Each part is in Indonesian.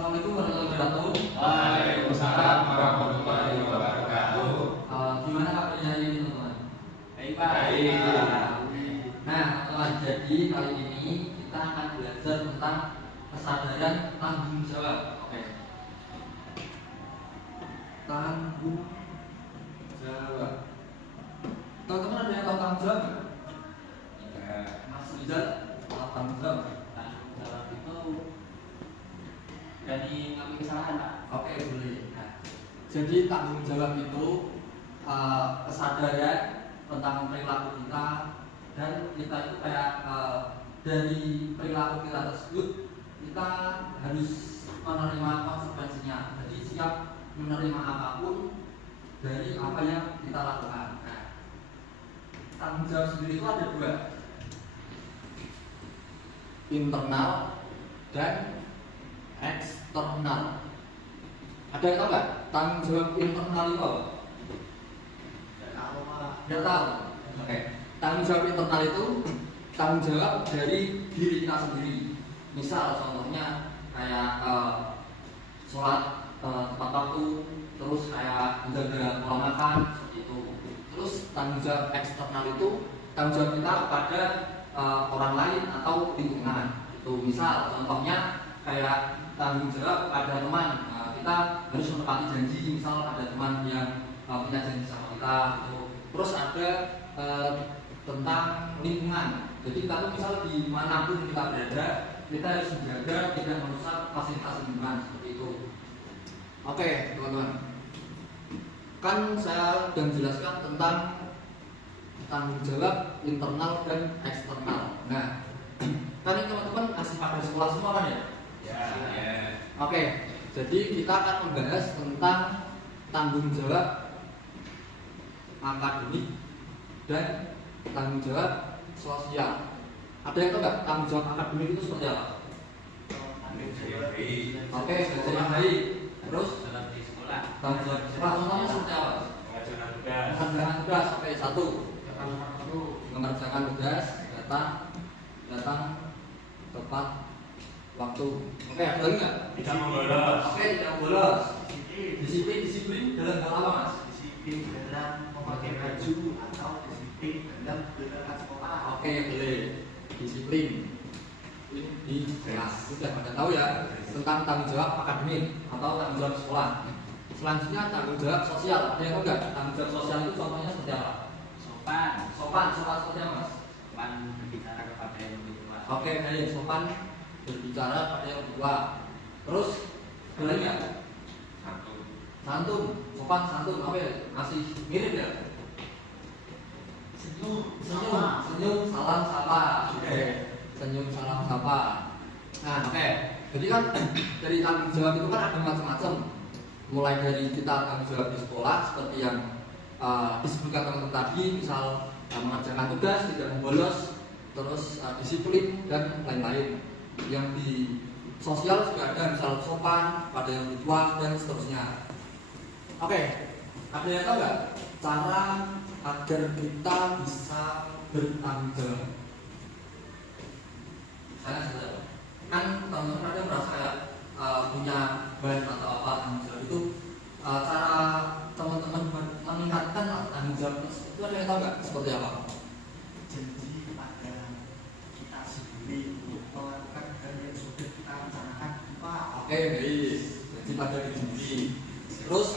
Assalamualaikum warahmatullahi wabarakatuh. Waalaikumsalam warahmatullahi wabarakatuh. Gimana kabarnya hari ini teman-teman? Baik. Nah teman, jadi kali ini kita akan belajar tentang kesadaran tanggung jawab. Oke. Tanggung jawab. Teman-teman ada yang tahu tanggung jawab nggak? Mas Rizal tahu tanggung jawab? Tanggung jawab itu dari kami kesalahan, Pak. Oke, boleh. Nah, jadi tanggung jawab itu kesadaran tentang perilaku kita, dan kita itu kayak dari perilaku kita tersebut kita harus menerima konsekuensinya. Jadi siap menerima apapun dari apa yang kita lakukan. Nah, tanggung jawab sendiri itu ada dua, internal dan eksternal. Ada yang tahu nggak tanggung jawab internal itu apa? Tidak tahu. Oke. Tanggung jawab internal itu tanggung jawab dari diri kita sendiri. Misal contohnya kayak sholat tepat waktu, terus kayak menjaga pola makan seperti itu. Terus tanggung jawab eksternal itu tanggung jawab kita kepada orang lain atau lingkungan. Itu misal contohnya kayak tanggung jawab pada teman, kita harus menepati janji. Misal ada teman yang punya janji sama kita gitu. Terus ada tentang lingkungan. Jadi kalau misal di manapun kita berada, kita harus menjaga tidak merusak fasilitas lingkungan seperti itu. Oke teman-teman, kan saya sudah menjelaskan tentang tanggung jawab internal dan eksternal. Nah, tadi teman-teman masih pada sekolah semua kan ya? Ya. Oke, jadi kita akan membahas tentang tanggung jawab akademik dan tanggung jawab sosial. Ada yang tahu nggak tanggung jawab akademik itu seperti apa? Oke, belajar yang baik. Terus Di sekolah. tanggung jawab sekolah contohnya seperti apa? Mengerjakan tugas sampai satu. Mengerjakan tugas, datang tepat waktu. Oke, ada lagi nggak? Tidak membolos. Oke, tidak bolos. Disiplin dalam hal apa, Mas? Disiplin dalam memakai baju atau disiplin dalam berangkat sekolah. Oke, boleh. Disiplin di kelas. Sudah pada tahu ya tentang tanggung jawab akademik atau tanggung jawab sekolah. Selanjutnya tanggung jawab sosial. Ada yang tahu nggak? Tanggung jawab sosial itu contohnya seperti apa? Sopan Sopan seperti apa, Mas? berbicara kepada yang lebih tua. Oke, baik. Sopan berbicara pada yang tua. Terus ada lagi nggak? Santun. Sopan santun. Apa ya? Masih mirip ya? Senyum, salam sapa. Oke, senyum, salam sapa. Nah, oke. Jadi kan dari tanggung jawab itu kan ada macam-macam. Mulai dari kita tanggung jawab di sekolah seperti yang disebutkan teman-teman tadi, misal mengerjakan tugas, tidak membolos, terus disiplin dan lain-lain. Yang di sosial juga ada, misal sopan pada yang lebih tua dan seterusnya. Oke, ada yang tahu nggak cara agar kita bisa bertanggung jawab? Saya saja. Kan teman-teman ada merasa ya, punya ban atau apa tanggung jawab itu, cara teman-teman meningkatkan tanggung jawab itu ada yang tahu nggak seperti apa? Janji kepada kita sendiri untuk melakukan hal yang sudah kita rencanakan. Pak, Oke, baik. Jadi pada diri sendiri. Terus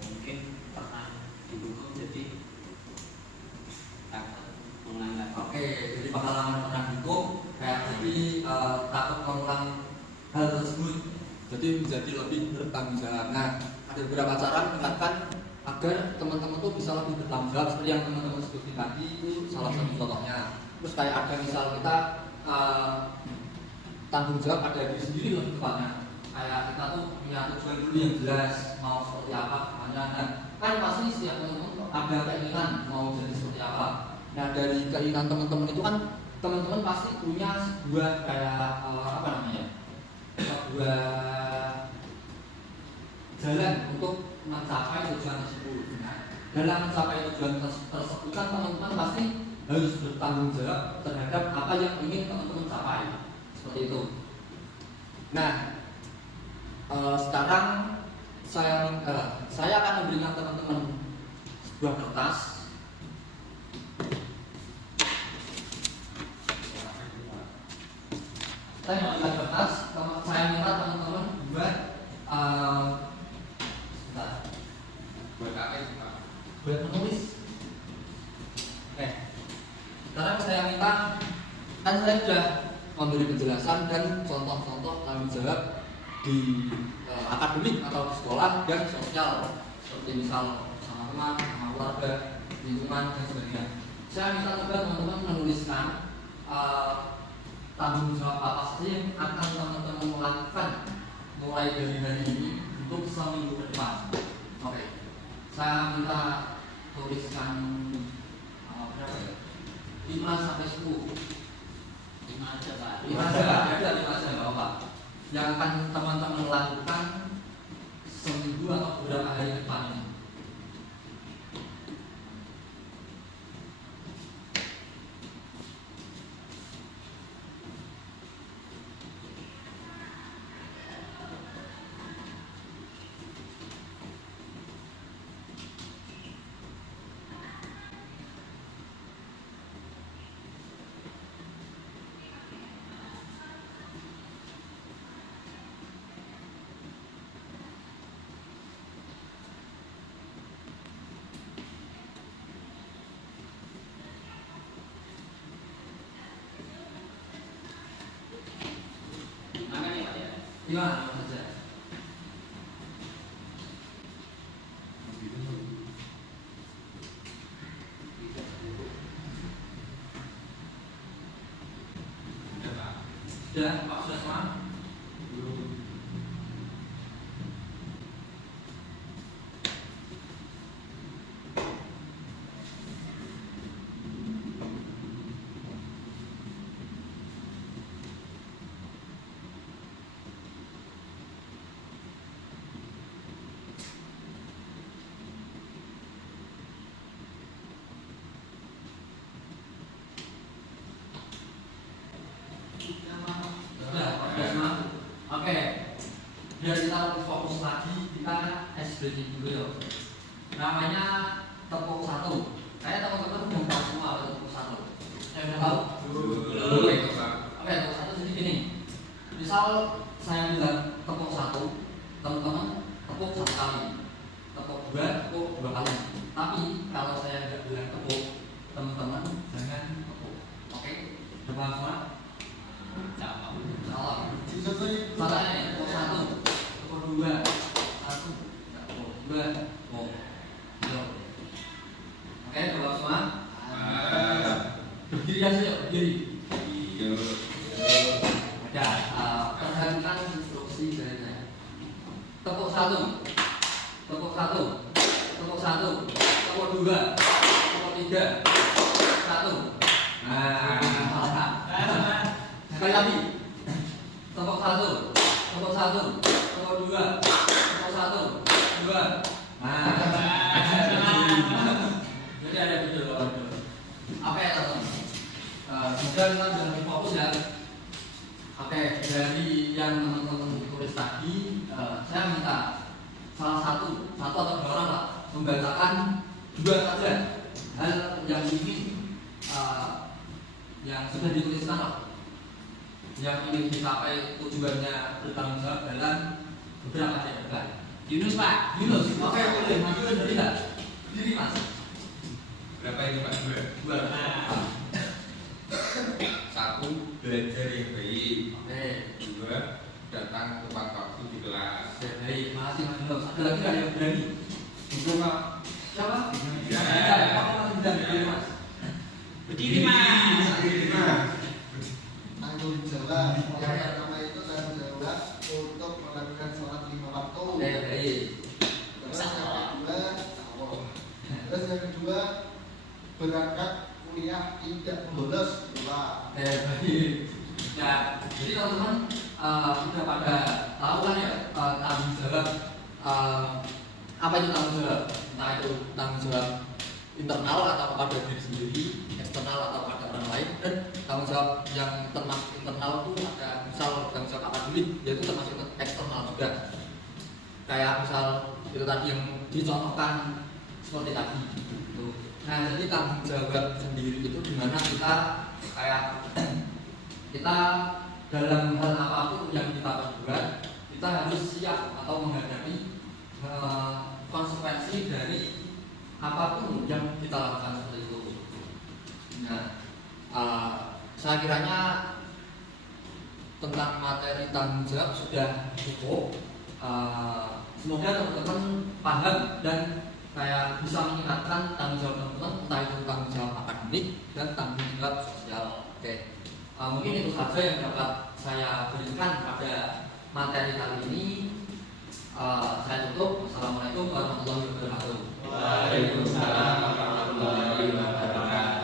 Mungkin pernah dihukum jadi takut mengulangi. oke, jadi pengalaman pernah hukum kayak jadi takut mengulang hal tersebut, jadi menjadi lebih bertanggung jawab. Nah, ada beberapa cara meningkatkan agar teman-teman tuh bisa lebih bertanggung jawab seperti yang teman-teman sebutin tadi, itu salah satu contohnya. Terus kayak ada misal kita tanggung jawab pada diri sendiri lebih tepatnya. Kayak kita tuh punya tujuan dulu yang jelas mau seperti apa namanya. Nah, kan pasti setiap teman-teman ada keinginan mau jadi seperti apa. Nah, dari keinginan teman-teman itu kan teman-teman pasti punya sebuah kayak apa namanya, sebuah jalan untuk mencapai tujuan tersebut. Nah, dalam mencapai tujuan tersebut kan teman-teman pasti harus bertanggung jawab terhadap apa yang ingin teman-teman capai, seperti itu. Nah, Sekarang saya akan memberikan teman-teman sebuah kertas. Saya memberikan kertas. Saya minta teman-teman buat Buat apa itu, Pak? buat menulis. Oke. Sekarang saya minta, kan saya sudah memberi penjelasan dan contoh-contoh tanggung jawab di akademik atau di sekolah dan sosial, seperti misal sama teman, sama keluarga, lingkungan dan sebagainya. Saya minta juga teman-teman menuliskan tanggung jawab apa saja yang akan teman-teman lakukan mulai dari hari ini untuk seminggu ke depan. Oke. Saya minta tuliskan berapa ya? 5 sampai 10. 5 aja Pak. 5 aja, ada 5 aja nggak apa-apa. Yang akan teman-teman lakukan seminggu atau beberapa hari ke depan ini. Gimana nih Pak ya? Gimana saja? Udah, Pak. Sudah, Pak sudah semua? Sudah semua? Oke. Biar kita lebih fokus lagi, kita ice breaking dulu ya. Namanya tepuk satu. Kayak teman-teman belum tahu semua apa itu tepuk satu. Saya udah tahu? Belum itu, Pak. Oke, tepuk satu jadi gini. Misal saya bilang tepuk satu, teman-teman tepuk 1 kali. Tepuk 2, tepuk 2 kali. Tapi kalau saya nggak bilang tepuk, teman-teman jangan tepuk. Oke? Udah paham semua? Cakep. Salah. Salahnya tepuk 1, tepuk 2, 1, tepuk 2, tepuk. Oke, udah paham semua? Berdiri aja yuk, berdiri. Iya. Ya, perhatikan instruksi dari saya. Tepuk 1, tepuk 1, tepuk 1, tepuk 2, tepuk 3, 1. Nah, salah. Sekali lagi. Tepuk 1, tepuk 1, tepuk 2, tepuk 1, 2. Nah, jadi ada video kalau itu. Apa ya teman-teman? Semoga kita bisa lebih fokus ya. Oke, dari yang teman-teman tulis tadi, saya minta salah satu atau 2 orang lah membacakan 2 saja hal yang ingin yang sudah dituliskan lah, yang ingin dicapai tujuannya bertanggung jawab dalam beberapa hari ke depan. Yunus Pak. Yunus, oke boleh maju dari tidak? Diri mas. Berapa ini, Pak? 2. 2. Nah. 1, belajar yang baik. Oke. 2, datang tepat waktu di kelas. Baik, makasih Mas Yunus. Ada lagi nggak yang berani? Untuk Pak siapa? Ya. Apa Mas Bidan? Berdiri Mas. Berdiri Mas. Tanggung jawab. Yang pertama itu tanggung jawab untuk melakukan sholat 5 waktu. Baik. Terus yang kedua berangkat kuliah tidak bolos. Baik. Ya, jadi teman-teman sudah pada tahu kan ya tanggung jawab apa itu tanggung jawab? Entah itu tanggung jawab internal atau kepada diri sendiri, eksternal atau pada orang lain, dan tanggung jawab yang internal itu ada misal tanggung jawab akademik, yaitu termasuk eksternal juga. kayak misal itu tadi yang dicontohkan seperti tadi gitu. Nah jadi tanggung jawab sendiri itu dimana kita kayak kita dalam hal apapun yang kita perbuat kita harus siap atau menghadapi konsekuensi dari apapun yang kita lakukan seperti itu. Nah, saya kiranya tentang materi tanggung jawab sudah cukup. Semoga teman-teman paham dan kayak bisa meningkatkan tanggung jawab teman-teman, entah itu tanggung jawab akademik dan tanggung jawab sosial. Oke, mungkin itu saja yang dapat saya berikan pada materi kali ini. Saya tutup. Wassalamualaikum warahmatullahi wabarakatuh. Waalaikumsalam warahmatullahi wabarakatuh.